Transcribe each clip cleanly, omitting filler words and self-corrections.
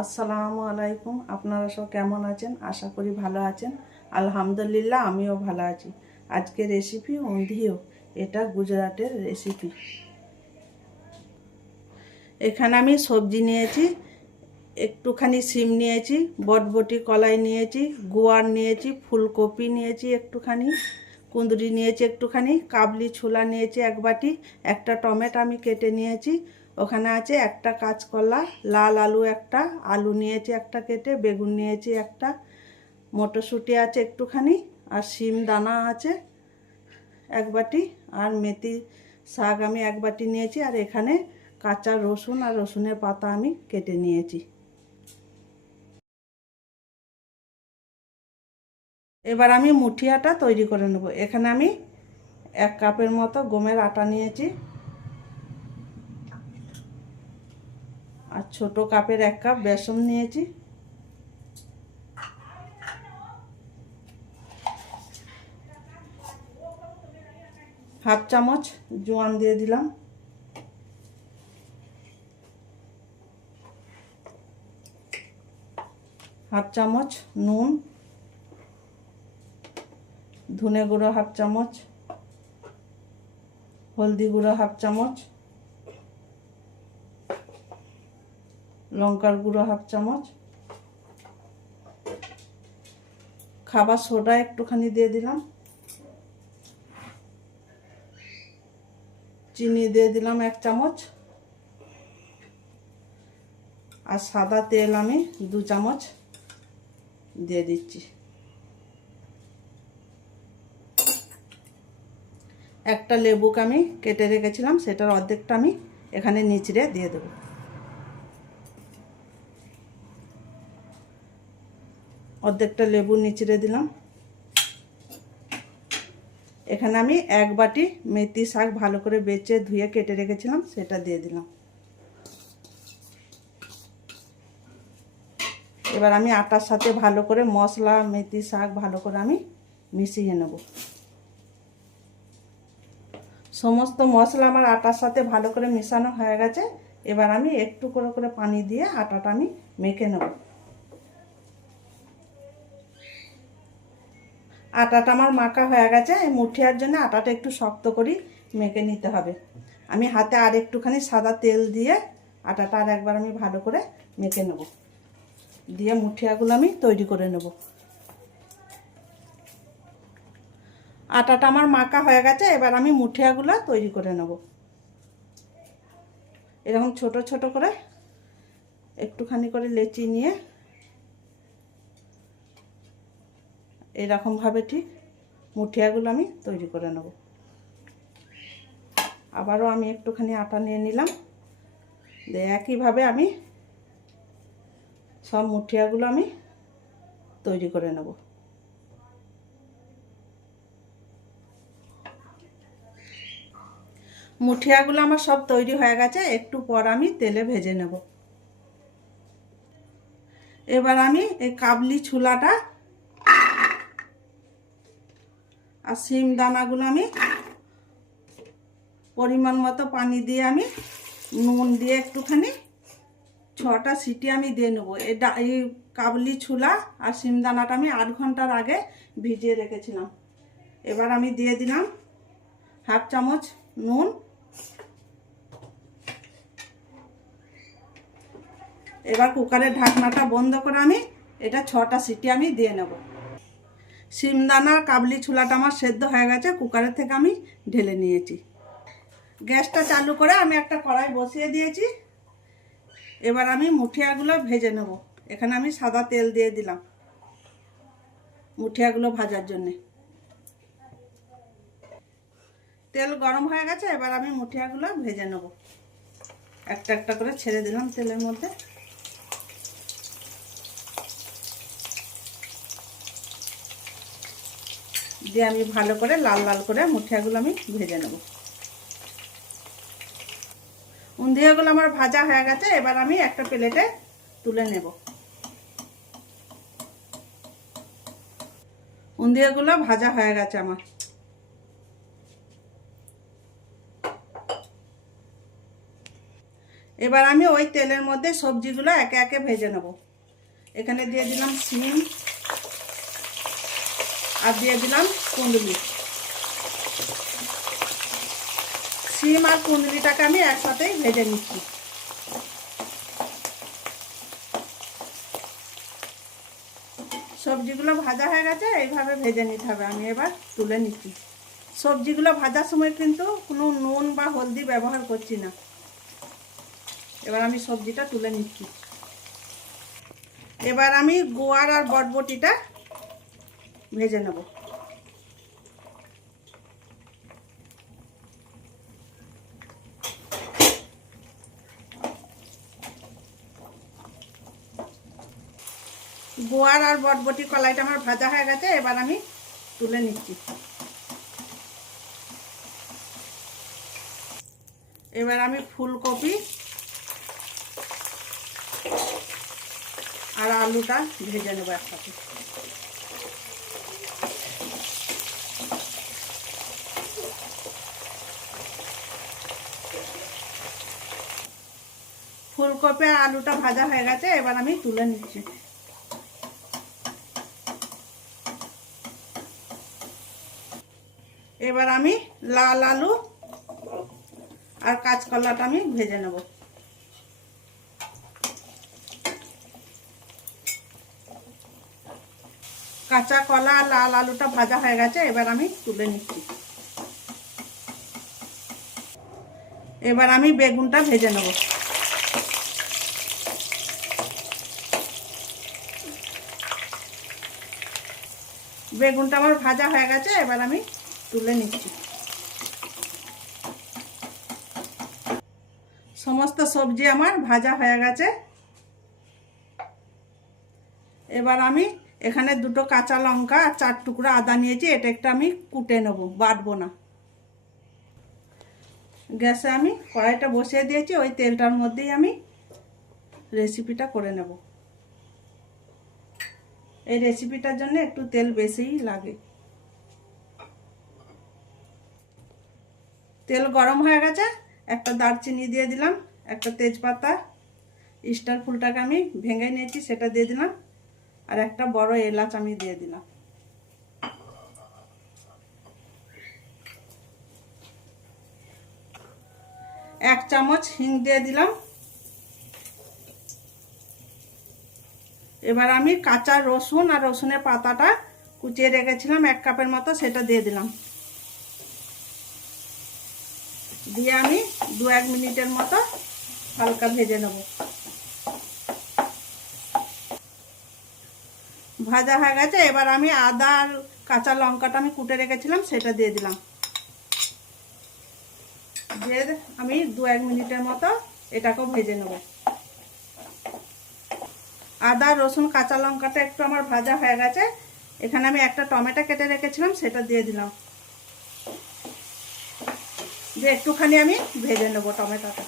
আসসালামু আলাইকুম। আপনারা সব কেমন আছেন? আশা করি ভালো আছেন। আলহামদুলিল্লাহ আমিও ভালো আছি। আজকে রেসিপি উন্ধিও। এটা গুজরাটের রেসিপি। এখানে আমি সবজি নিয়েছি, একটুখানি সিম নিয়েছি, বটবটি কলাই নিয়েছি, গুয়ার নিয়েছি, ফুলকপি নিয়েছি একটুখানি, কুঁদরি নিয়েছি একটুখানি, কাবলি ছোলা নিয়েছি এক বাটি, একটা টমেটো আমি কেটে নিয়েছি, ওখানে আছে একটা কাঁচকলা, লাল আলু একটা, আলু নিয়েছি একটা কেটে, বেগুন নিয়েছি একটা, মটরশুঁটি আছে একটুখানি, আর শিম দানা আছে এক বাটি, আর মেথি শাক আমি এক বাটি নিয়েছি, আর এখানে কাঁচা রসুন আর রসুনের পাতা আমি কেটে নিয়েছি। এবার আমি মুঠি আটা তৈরি করে নেব। এখানে আমি 1 কাপের মতো গমের আটা নিয়েছি, আর ছোট কাপের 1 কাপ বেসন নিয়েছি, হাফ চামচ জোয়ান দিয়ে দিলাম, হাফ চামচ নুন, ধনে গুঁড়ো হাফ চামচ, হলদি গুঁড়ো হাফ চামচ, লঙ্কার গুঁড়ো হাফ চামচ, খাবার সোডা একটুখানি দিয়ে দিলাম, চিনি দিয়ে দিলাম 1 চামচ, আর সাদা তেল আমি 2 চামচ দিয়ে দিচ্ছি। একটা লেবুকে আমি কেটে রেখেছিলাম, সেটার অর্ধেকটা আমি এখানে নিচড়ে দিয়ে দেবো। অর্ধেকটা লেবু নিচড়ে দিলাম। এখানে আমি 1 বাটি মেথি শাক ভালো করে বেছে ধুয়ে কেটে রেখেছিলাম, সেটা দিয়ে দিলাম। এবার আমি আটার সাথে ভালো করে মশলা মেথি শাক ভালো করে আমি মিশিয়ে নেব। সমস্ত মশলা আমার আটার সাথে ভালো করে মেশানো হয়ে গেছে। এবার আমি একটু করে করে পানি দিয়ে আটাটা আমি মেখে নেব। আটাটা আমার মাখা হয়ে গেছে। এই মুঠিয়ার জন্য আটাটা একটু শক্ত করে মেখে নিতে হবে। আমি হাতে আর একটুখানি সাদা তেল দিয়ে আটাটা আর একবার আমি ভালো করে মেখে নেব, দিয়ে মুঠিয়াগুলো আমি তৈরি করে নেব। আটাটা আমার মাখা হয়ে গেছে। এবার আমি মুঠিয়াগুলো তৈরি করে নেব। এরকম ছোট ছোট করে একটুখানি করে লেচি নিয়ে এরকমভাবে ঠিক মুঠিয়াগুলো আমি তৈরি করে নেব। আবারও আমি একটুখানি আটা নিয়ে নিলাম, দিয়ে একইভাবে আমি সব মুঠিয়াগুলো আমি তৈরি করে নেব। মুঠিয়াগুলো আমার সব তৈরি হয়ে গেছে। একটু পর আমি তেলে ভেজে নেব। এবার আমি এই কাবলি ছোলাটা আর শিম দানাগুলো আমি পরিমাণ মতো পানি দিয়ে আমি নুন দিয়ে একটুখানি 6টা সিটি আমি দিয়ে নেবো। এই কাবলি ছোলা আর শিম দানাটা আমি 8 ঘন্টার আগে ভিজিয়ে রেখেছিলাম। এবার আমি দিয়ে দিলাম হাফ চামচ নুন, এবার কুকারের ঢাকনাটা বন্ধ করে আমি এটা 6টা সিটি আমি দিয়ে নেব। শিমদানা কাবলি ছোলাটা আমার সেদ্ধ হয়ে গেছে। কুকারের থেকে আমি ঢেলে নিয়েছি। গ্যাসটা চালু করে আমি একটা কড়াই বসিয়ে দিয়েছি। এবার আমি মুঠিয়াগুলো ভেজে নেব। এখানে আমি সাদা তেল দিয়ে দিলাম মুঠিয়াগুলো ভাজার জন্যে। তেল গরম হয়ে গেছে। এবার আমি মুঠিয়াগুলো ভেজে নেব। একটা একটা করে ছেড়ে দিলাম তেলের মধ্যে। দিয়ে আমি ভালো করে লাল লাল করে মুঠিয়াগুলো আমি ভেজে নেব। উন্ধিয়াগুলো আমার ভাজা হয়ে গেছে। এবার আমি একটা প্লেটে তুলে নেব। উন্ধিয়াগুলো ভাজা হয়ে গেছে আমার। এবার আমি ওই তেলের মধ্যে সবজিগুলো একে একে ভেজে নেব। এখানে দিয়ে দিলাম শিম আর দিয়ে দিলাম কুঁদরি। শিম আর কুঁদরিটাকে আমি একসাথেই ভেজে নিচ্ছি। সবজিগুলো ভাজা হয়ে গেছে, এইভাবে ভেজে নিতে হবে। আমি এবার তুলে নিচ্ছি। সবজিগুলো ভাজার সময় কিন্তু কোনো নুন বা হলদি ব্যবহার করছি না। এবার আমি সবজিটা তুলে নিচ্ছি। এবার আমি গোয়ার আর বটবটিটা ভেজে নেব। গোয়ার আর বটবটি কলাইটা আমার ভাজা হয়ে গেছে, এবার আমি তুলে নিচ্ছি। এবার আমি ফুলকপি আর আলুটা ভেজে নেব একসাথে। ফুলকপি আর আলুটা ভাজা হয়ে গেছে, এবার আমি তুলে নিচ্ছি। এবার আমি লাল আলু আর কাঁচকলাটা আমি ভেজে নেব। কাঁচা কলা আর লাল আলুটা ভাজা হয়ে গেছে, এবার আমি তুলে নিচ্ছি। এবার আমি বেগুনটা ভেজে নেব। বেগুনটা আমার ভাজা হয়ে গেছে, এবার আমি তুলে নিচ্ছি। সমস্ত সবজি আমার ভাজা হয়ে গেছে। এবার আমি এখানে 2টো কাঁচা লঙ্কা আর 4 টুকরো আদা নিয়েছি, এটা একটা আমি কুটে নেব, বাটবো না। গ্যাসে আমি কড়াইটা বসিয়ে দিয়েছি, ওই তেলটার মধ্যেই আমি রেসিপিটা করে নেব। এই রেসিপিটার জন্য একটু তেল বেশিই লাগে। তেল গরম হয়ে গেছে, একটা দারচিনি দিয়ে দিলাম, একটা তেজপাতা, স্টার ফুলটাকে আমি ভেঙে নিয়েছি সেটা দিয়ে দিলাম, আর একটা বড় এলাচ আমি দিয়ে দিলাম। এক চামচ হিং দিয়ে দিলাম। এবার আমি কাঁচা রসুন আর রসুনের পাতাটা কুচিয়ে রেখেছিলাম 1 কাপের মতো, সেটা দিয়ে দিলাম। দিয়ে আমি 2-1 মিনিটের মতো হালকা ভেজে নেব। ভাজা হয়ে গেছে, এবার আমি আদা আর কাঁচা লঙ্কাটা আমি কুটে রেখেছিলাম সেটা দিয়ে দিলাম। দিয়ে আমি 2-1 মিনিটের মতো এটাকেও ভেজে নেব। আদা রসুন কাঁচা লঙ্কাটা একটু আমার ভাজা হয়ে গেছে, এখানে আমি একটা টমেটো কেটে রেখেছিলাম সেটা দিয়ে দিলাম। দিয়ে একটুখানি আমি ভেজে নেব টমেটোটা।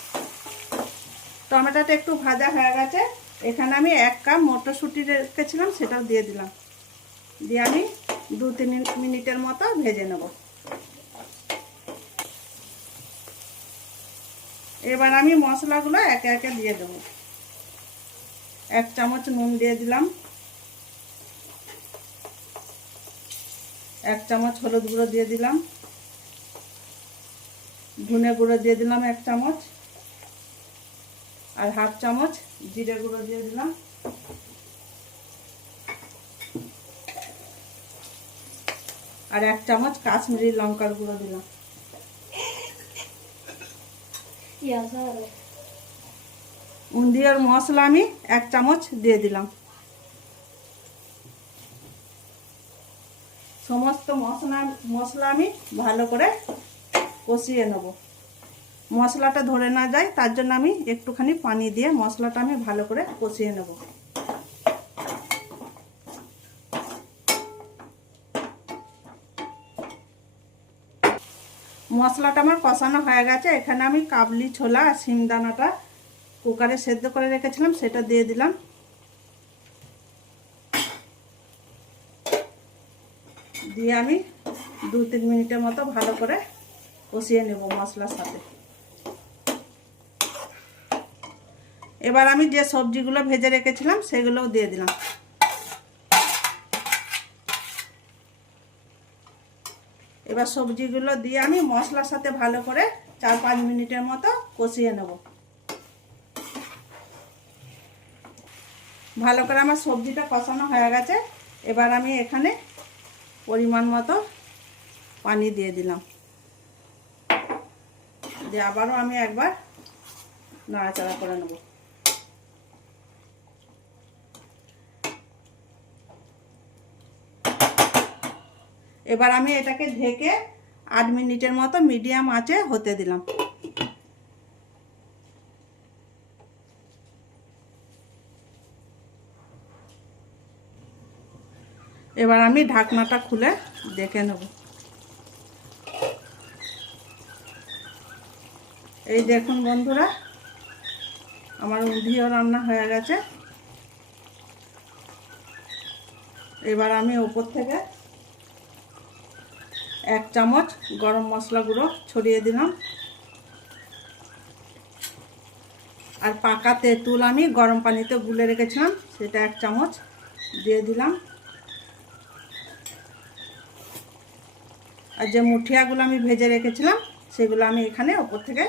টমেটোটা একটু ভাজা হয়ে গেছে, এখানে আমি 1 কাপ মটরশুঁটি রেখেছিলাম সেটাও দিয়ে দিলাম। দিয়ে আমি 2-3 মিনিটের মতো ভেজে নেব। এবার আমি মশলাগুলো একে একে দিয়ে দেব। 1 চামচ নুন দিয়ে দিলাম, 1 চামচ হলুদ গুঁড়ো দিয়ে দিলাম, ধনে গুঁড়ো দিয়ে দিলাম 1 চামচ, আর 1/2 চামচ জিরে গুঁড়ো দিয়ে দিলাম, আর 1 চামচ কাশ্মীরি লঙ্কার গুঁড়ো দিলাম। উন্দিয়ার মশলা আমি 1 চামচ দিয়ে দিলাম। সমস্ত মশলা আমি ভালো করে কষিয়ে নেব। মশলাটা ধরে না যায় তার জন্য আমি একটুখানি পানি দিয়ে মশলাটা আমি ভালো করে কষিয়ে নেব। মশলাটা আমার কষানো হয়ে গেছে, এখানে আমি কাবলি ছোলা আর শিমদানাটা কুকারে সেদ্ধ করে রেখেছিলাম সেটা দিয়ে দিলাম। দিয়ে আমি 2-3 মিনিটের মতো ভালো করে কষিয়ে নেব মশলার সাথে। এবার আমি যে সবজিগুলো ভেজে রেখেছিলাম সেগুলোও দিয়ে দিলাম। এবার সবজিগুলো দিয়ে আমি মশলার সাথে ভালো করে 4-5 মিনিটের মতো কষিয়ে নেব। ভালো করে আমার সবজিটা কষানো হয়ে গেছে। এবার আমি এখানে পরিমাণ মতো পানি দিয়ে দিলাম, দিয়ে আবারও আমি একবার নাড়াচাড়া করে নেব। এবার আমি এটাকে ঢেকে 8 মিনিটের মতো মিডিয়াম আঁচে হতে দিলাম। এবার আমি ঢাকনাটা খুলে দেখে নেব। এই দেখুন বন্ধুরা, আমার উঁধিও রান্না হয়ে গেছে। এবার আমি উপর থেকে 1 চামচ গরম মশলা গুঁড়ো ছড়িয়ে দিলাম। আর পাকা তেঁতুল আমি গরম পানিতে গুলে রেখেছিলাম, সেটা 1 চামচ দিয়ে দিলাম। আর যে মুঠিয়াগুলো আমি ভেজে রেখেছিলাম সেগুলো আমি এখানে উপর থেকে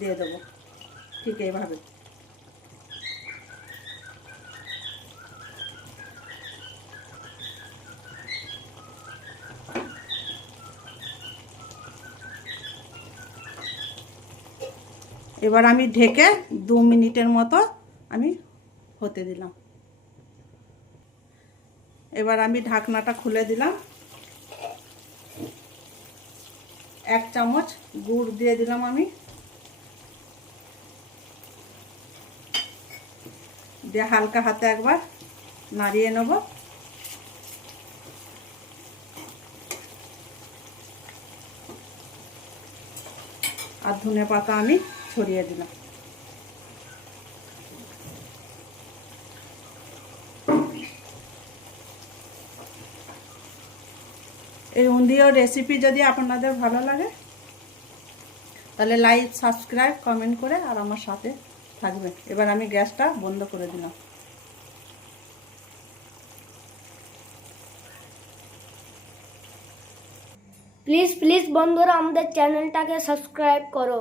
দিয়ে দেবো, ঠিক এইভাবে। এবার আমি ঢেকে 2 মিনিটের মতো আমি হতে দিলাম। এবার আমি ঢাকনাটা খুলে দিলাম। 1 চামচ গুড় দিয়ে দিলাম আমি, দিয়ে হালকা হাতে একবার নাড়িয়ে নেব। আর ধনে পাতা আমি ছড়িয়ে দিলাম। এই উঁধিও রেসিপি যদি আপনাদের ভালো লাগে তাহলে লাইক, সাবস্ক্রাইব, কমেন্ট করে আর আমার সাথে থাকবেন। এবার আমি গ্যাসটা বন্ধ করে দিলাম। প্লিজ বন্ধুরা আমাদের চ্যানেলটাকে সাবস্ক্রাইব করো।